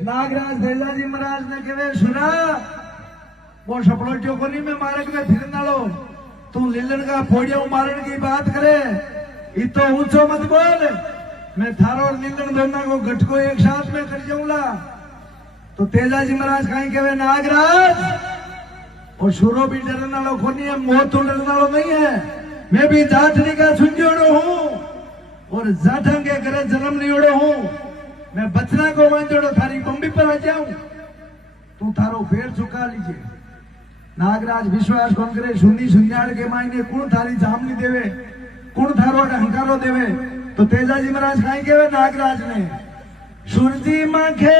नागराज देजाजी महाराज ने कहे सुना वो सपलोटियों को नहीं मैं मार्ग में फिरना लो तू लीलन का फोड़िया मारने की बात करे इतो ऊंचो मत बोल मैं थारो और लीलन दोनों को घटको एक साथ में कर जाऊंगा। तो तेजाजी महाराज कहीं कहे नागराज और शुरो भी डरने वालों को नहीं है, मोह तो डरने वालों नहीं है। मैं भी जाटनी का सुंजोड़ो हूँ और जाटन के घर जन्म लियोड़ो हूँ। मैं बचना को वांजोड़ो थारी बम्बी पर आ जाऊं तू थारो फेर चुका लीजिए। नागराज विश्वास कौन करे सुनी सुनियाड़ के मायने कौन थारी जामनी देवे कौन थारो हंकारो देवे। तो तेजाजी महाराज कहीं केवे नागराज ने सुरजी माखे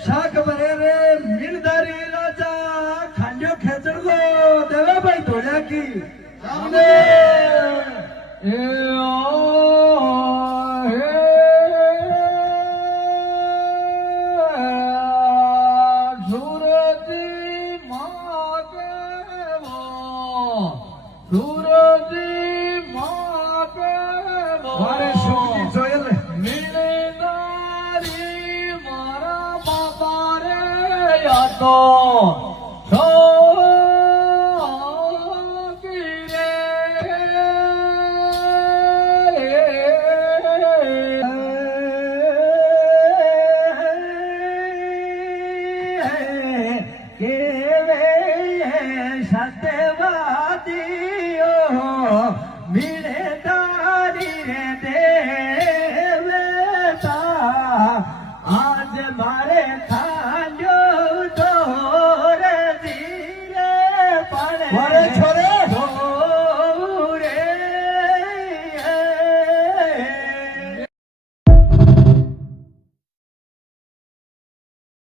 शाक भरे रे मिलदारी राजा खांजो खेचड़ दो देवे भाई धोया की सामने ए आज मारे था